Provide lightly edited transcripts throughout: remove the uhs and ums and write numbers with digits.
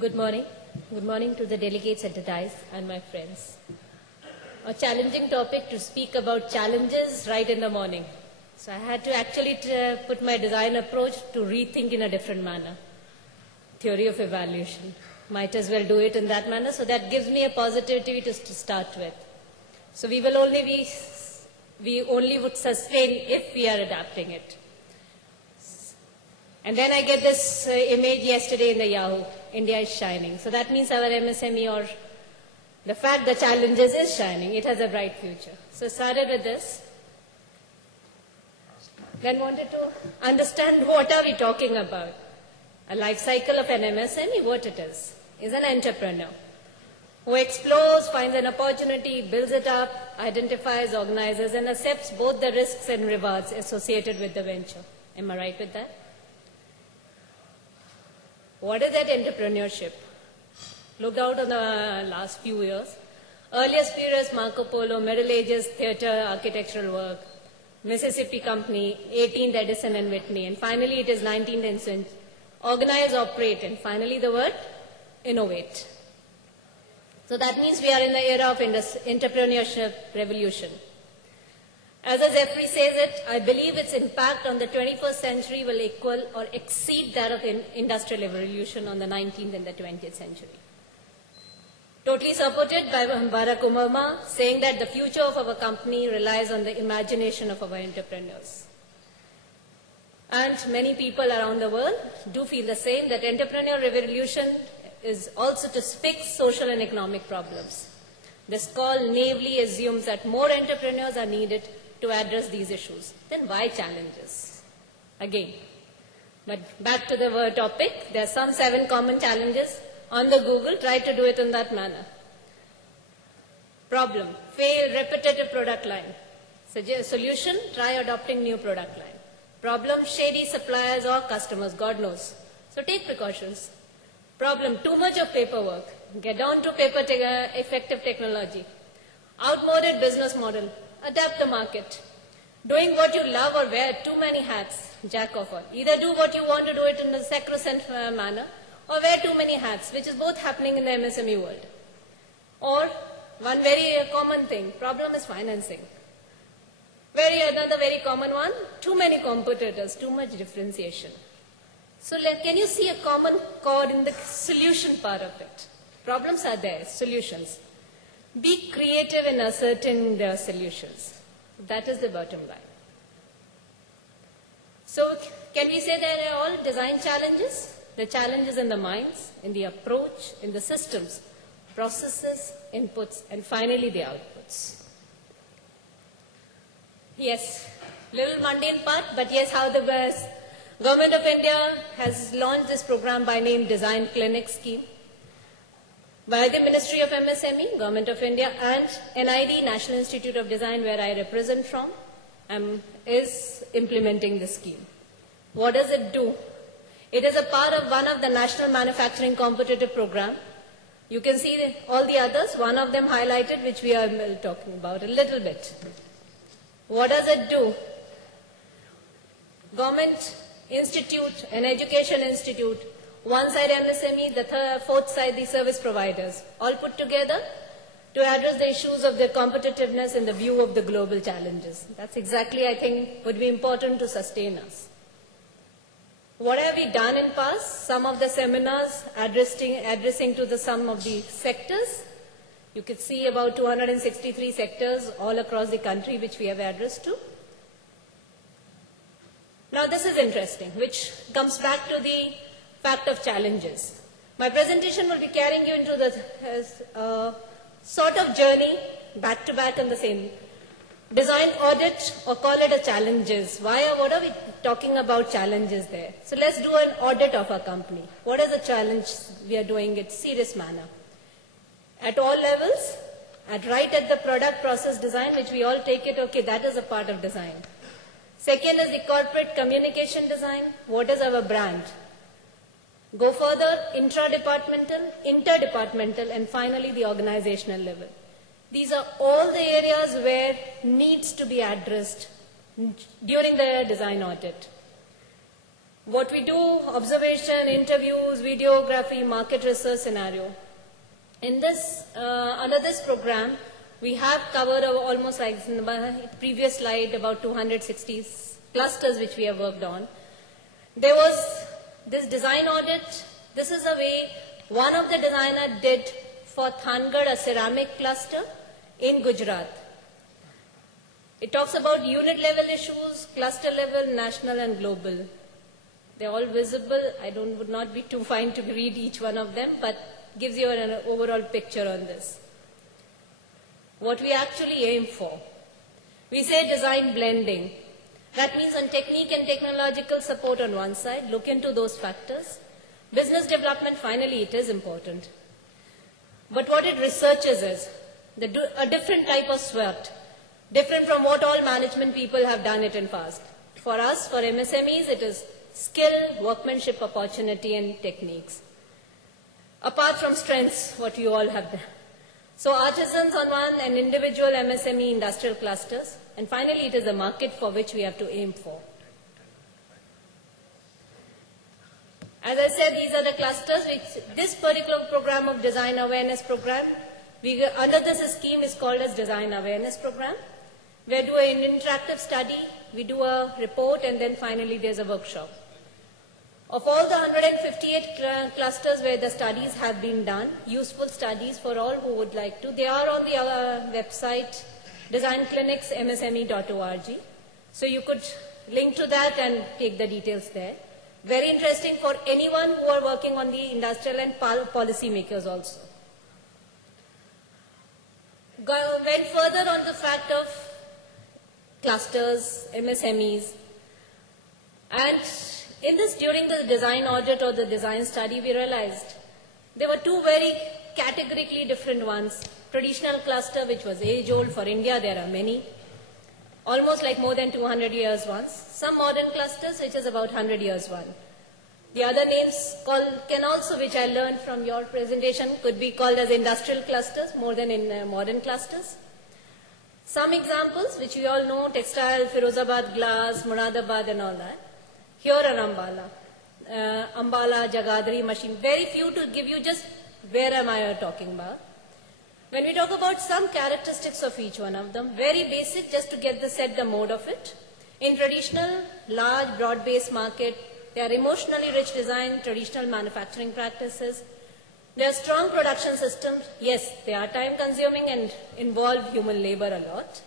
Good morning. Good morning to the delegates at the dais and my friends. A challenging topic to speak about challenges right in the morning. So I had to actually put my design approach to rethink in a different manner. Theory of evaluation. Might as well do it in that manner, so that gives me a positivity to start with. So we only would sustain if we are adapting it. And then I get this image yesterday in the Yahoo, India is shining. So that means our MSME, or the fact the challenges is shining, it has a bright future. So started with this. Then wanted to understand what are we talking about. A life cycle of an MSME, what it is an entrepreneur who explores, finds an opportunity, builds it up, identifies, organizes, and accepts both the risks and rewards associated with the venture. Am I right with that? What is that entrepreneurship? Looked out on the last few years. Earliest periods, Marco Polo, Middle Ages, theater, architectural work, Mississippi Company, 18th Edison and Whitney, and finally it is 19th century. Organize, operate, and finally the word, innovate. So that means we are in the era of entrepreneurship revolution. As Jeffrey says it, I believe its impact on the 21st century will equal or exceed that of industrial revolution on the 19th and the 20th century. Totally supported by Barack Obama, saying that the future of our company relies on the imagination of our entrepreneurs. And many people around the world do feel the same, that entrepreneurial revolution is also to fix social and economic problems. This call naively assumes that more entrepreneurs are needed to address these issues. Then why challenges? Again. But back to the topic, there are some 7 common challenges on the Google. Try to do it in that manner. Problem, fail repetitive product line. Solution, try adopting new product line. Problem, shady suppliers or customers, God knows. So take precautions. Problem, too much of paperwork. Get down to effective technology. Outmoded business model. Adapt the market. Doing what you love or wear too many hats, jack of all. Either do what you want to do it in a sacrosanct manner, or wear too many hats, which is both happening in the MSME world. Or, one very common thing, problem is financing. Another very common one, too many competitors, too much differentiation. So can you see a common chord in the solution part of it? Problems are there, solutions. Be creative in asserting the solutions. That is the bottom line. So can we say they are all design challenges? The challenges in the minds, in the approach, in the systems, processes, inputs, and finally the outputs. Yes, little mundane part, but yes, how the Government of India has launched this program by name Design Clinic Scheme. By the Ministry of MSME, Government of India, and NID, National Institute of Design, where I represent from, is implementing this scheme. What does it do? It is a part of one of the National Manufacturing Competitive Program. You can see all the others, one of them highlighted, which we are talking about a little bit. What does it do? Government institute, an education institute, one side MSME, the fourth side the service providers, all put together to address the issues of their competitiveness in the view of the global challenges. That's exactly, I think, would be important to sustain us. What have we done in past? Some of the seminars addressing to some of the sectors. You could see about 263 sectors all across the country which we have addressed to. Now this is interesting, which comes back to the fact of challenges. My presentation will be carrying you into the sort of journey, back to back on the same. Design audit, or call it a challenges. What are we talking about challenges there? So let's do an audit of our company. What is the challenge we are doing in a serious manner? At all levels, right at the product process design, which we all take it, okay, that is a part of design. Second is the corporate communication design. What is our brand? Go further, intra-departmental, interdepartmental, and finally the organizational level. These are all the areas where needs to be addressed during the design audit. What we do, observation, interviews, videography, market research scenario. In this, under this program, we have covered almost like in the previous slide about 260 clusters which we have worked on. There was this design audit. This is a way one of the designer did for Thangad, a ceramic cluster in Gujarat. It talks about unit level issues, cluster level, national and global. They're all visible. I would not be too fine to read each one of them, but gives you an overall picture on this. What we actually aim for. We say design blending. That means on technique and technological support on one side, look into those factors. Business development, finally, it is important. But what it researches is a different type of SWOT, different from what all management people have done it in past. For us, for MSMEs, it is skill, workmanship, opportunity, and techniques. Apart from strengths, what you all have done. So artisans on one and individual MSME industrial clusters. And finally, it is a market for which we have to aim for. As I said, these are the clusters which this particular program of design awareness program, under this scheme is called as design awareness program. We do an interactive study, we do a report, and then finally there's a workshop. Of all the 158 clusters where the studies have been done, useful studies for all who would like to, they are on the website designclinicsmsme.org. So you could link to that and take the details there. Very interesting for anyone who are working on the industrial and policy makers also. Went further on the fact of clusters, MSMEs, and in this, during the design audit or the design study, we realized there were two very categorically different ones. Traditional cluster, which was age-old for India, there are many, almost like more than 200 years ones. Some modern clusters, which is about 100 years one. The other names can also, which I learned from your presentation, could be called as industrial clusters, more than in modern clusters. Some examples, which we all know, textile, Firozabad glass, Muradabad and all that. Here are Ambala, Jagadri, machine. Very few to give you just where am I talking about. When we talk about some characteristics of each one of them, very basic just to set the mode of it. In traditional, large, broad-based market, they are emotionally rich design, traditional manufacturing practices. They are strong production systems. Yes, they are time-consuming and involve human labor a lot.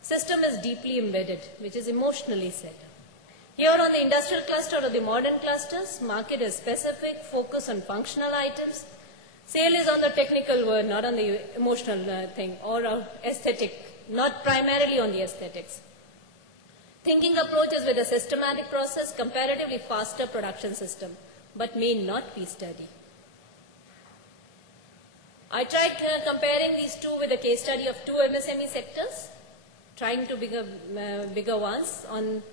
System is deeply embedded, which is emotionally set. Here on the industrial cluster or the modern clusters, market is specific, focus on functional items. Sale is on the technical word, not on the emotional thing, or aesthetic, not primarily on the aesthetics. Thinking approach is with a systematic process, comparatively faster production system, but may not be steady. I tried comparing these two with a case study of two MSME sectors, trying to bigger ones on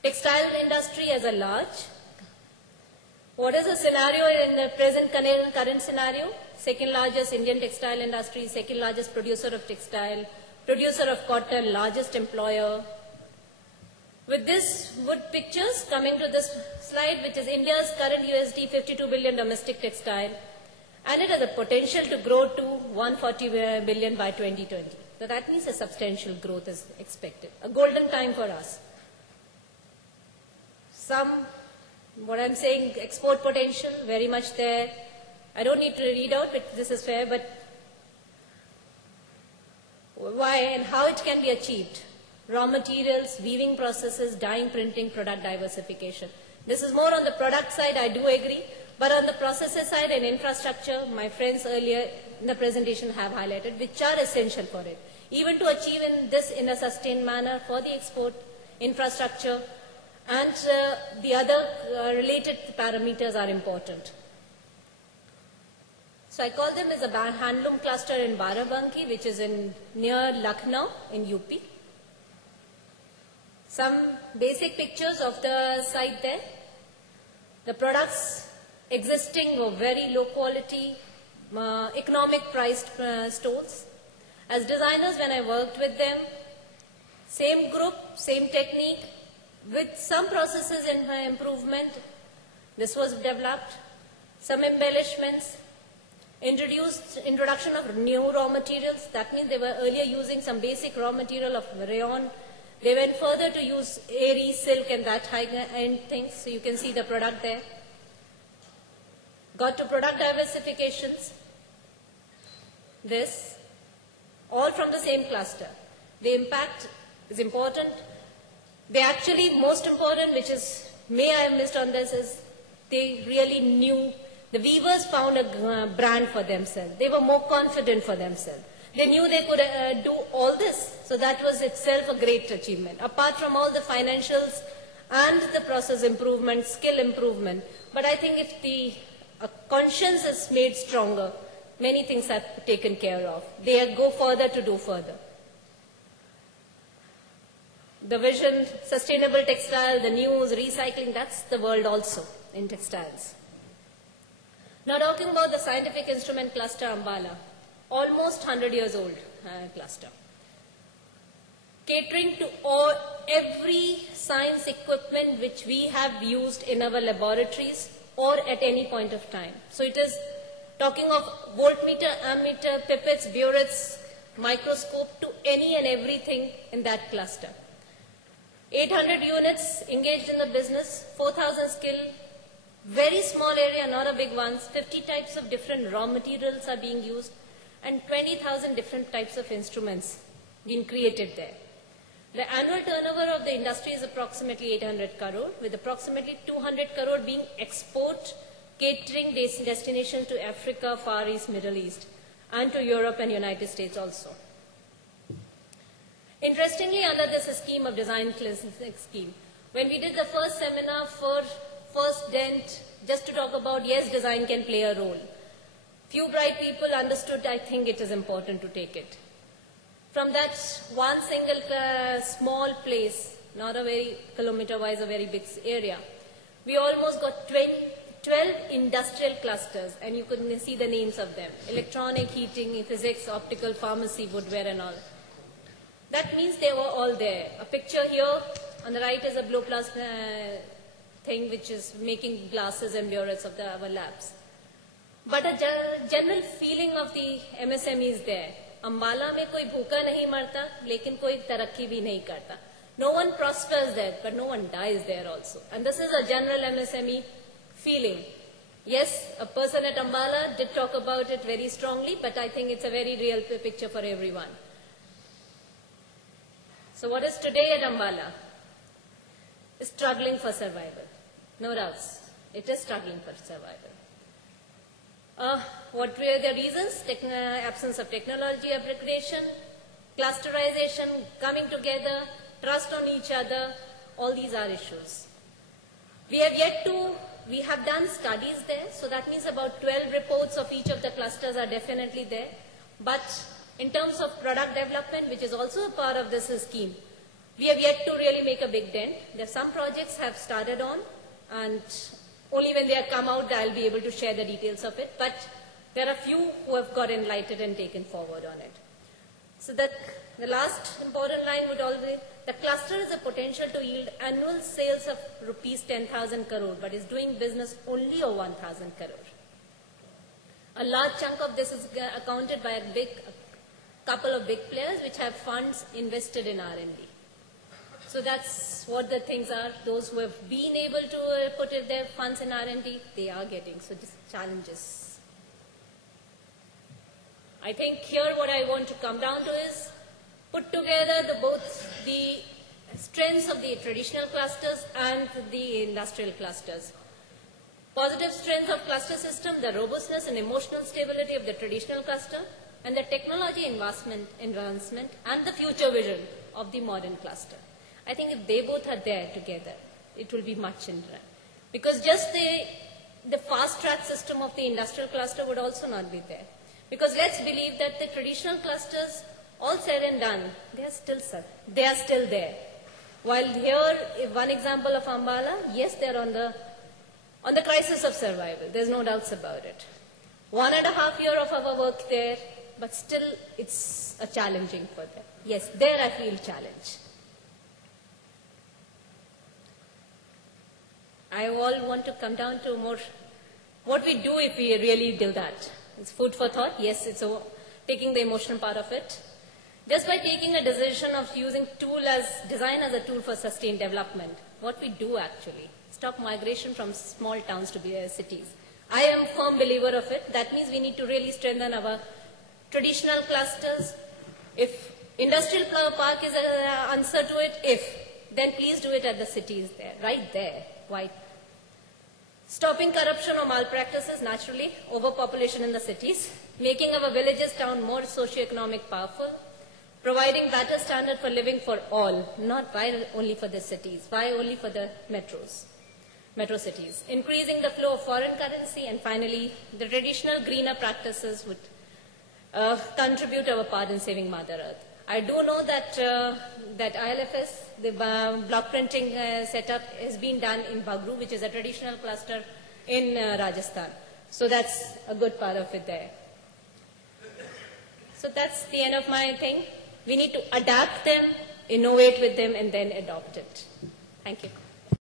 textile industry as a large. What is the scenario in the present current scenario? Second largest Indian textile industry, second largest producer of textile, producer of cotton, largest employer. With this wood pictures coming to this slide, which is India's current USD 52 billion domestic textile, and it has a potential to grow to 140 billion by 2020. So that means a substantial growth is expected. A golden time for us. What I'm saying, export potential, very much there. I don't need to read out, but this is fair, but why and how it can be achieved. Raw materials, weaving processes, dyeing, printing, product diversification. This is more on the product side, I do agree, but on the processes side and infrastructure, my friends earlier in the presentation have highlighted, which are essential for it. Even to achieve this in a sustained manner for the export infrastructure, and the other related parameters are important. So I call them as a handloom cluster in Barabanki, which is near Lucknow in UP. Some basic pictures of the site there. The products existing were very low quality, economic priced stores. As designers, when I worked with them, same group, same technique, with some processes in improvement, This was developed. Some embellishments. Introduction of new raw materials. That means they were earlier using some basic raw material of rayon. They went further to use airy silk and that high-end things. So you can see the product there. Got to product diversifications. This, all from the same cluster. The impact is important. They actually, most important, which is, may I have missed on this, is they really knew, the weavers found a brand for themselves. They were more confident for themselves. They knew they could do all this. So that was itself a great achievement. Apart from all the financials and the process improvement, skill improvement. But I think if the conscience is made stronger, many things are taken care of. They go further to do further. The vision, sustainable textile, the news, recycling, that's the world also in textiles. Now talking about the scientific instrument cluster Ambala, almost 100 years old cluster. Catering to every science equipment which we have used in our laboratories or at any point of time. So it is talking of voltmeter, ammeter, pipettes, burettes, microscope to any and everything in that cluster. 800 units engaged in the business, 4,000 skill, very small area, not a big one, 50 types of different raw materials are being used, and 20,000 different types of instruments being created there. The annual turnover of the industry is approximately 800 crore, with approximately 200 crore being export catering destinations to Africa, Far East, Middle East, and to Europe and United States also. Interestingly, under this scheme of design scheme, when we did the first seminar for first dent, just to talk about, yes, design can play a role. Few bright people understood, I think it is important to take it. From that one single small place, not a very kilometer-wise, a very big area, we almost got 12 industrial clusters, and you could see the names of them. Electronic, heating, physics, optical, pharmacy, woodware and all. That means they were all there. A picture here, on the right is a Blue Plus thing which is making glasses and burettes of our labs. But a general feeling of the MSME is there. Ambala mein koi bhuka nahi marta, lekin koi tarakki bhi nahi karta. No one prospers there, but no one dies there also. And this is a general MSME feeling. Yes, a person at Ambala did talk about it very strongly, but I think it's a very real picture for everyone. So what is today at Ambala? Is struggling for survival. No doubts. It is struggling for survival. What were the reasons? Absence of technology upgradation, clusterization, coming together, trust on each other, all these are issues. We have done studies there, so that means about 12 reports of each of the clusters are definitely there. But in terms of product development, which is also a part of this scheme, we have yet to really make a big dent. There are some projects have started on, and only when they have come out, I'll be able to share the details of it. But there are few who have got enlightened and taken forward on it. So that the last important line would always, the cluster has a potential to yield annual sales of rupees 10,000 crore, but is doing business only of 1,000 crore. A large chunk of this is accounted by a couple of big players which have funds invested in R&D. So that's what the things are. Those who have been able to put their funds in R&D, they are getting. So this challenges. I think here what I want to come down to is put together both the strengths of the traditional clusters and the industrial clusters. Positive strengths of cluster system, the robustness and emotional stability of the traditional cluster, and the technology advancement and the future vision of the modern cluster. I think if they both are there together, it will be much in run. Because just the fast track system of the industrial cluster would also not be there. Because let's believe that the traditional clusters, all said and done, they are still there. While here, one example of Ambala, yes, they are on the crisis of survival. There's no doubts about it. 1.5 years of our work there, but still it's a challenging for them. Yes, there I feel challenge. I all want to come down to more what we do if we really do that. It's food for thought. Yes, it's taking the emotional part of it. Just by taking a decision of using design as a tool for sustained development, what we do actually, stop migration from small towns to cities. I am a firm believer of it. That means we need to really strengthen our traditional clusters. If industrial park is an answer to it, then please do it at the cities there, right there. Why? Stopping corruption or malpractices, naturally, overpopulation in the cities, making our villages, town more socioeconomic powerful, providing better standard for living for all, not why only for the cities, why only for the metro cities, increasing the flow of foreign currency, and finally, the traditional greener practices would contribute our part in saving Mother Earth. I do know that that ILFS, the block printing setup, has been done in Bagru, which is a traditional cluster in Rajasthan. So that's a good part of it there. So that's the end of my thing. We need to adapt them, innovate with them, and then adopt it. Thank you.